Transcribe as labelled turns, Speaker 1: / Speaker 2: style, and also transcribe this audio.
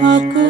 Speaker 1: aku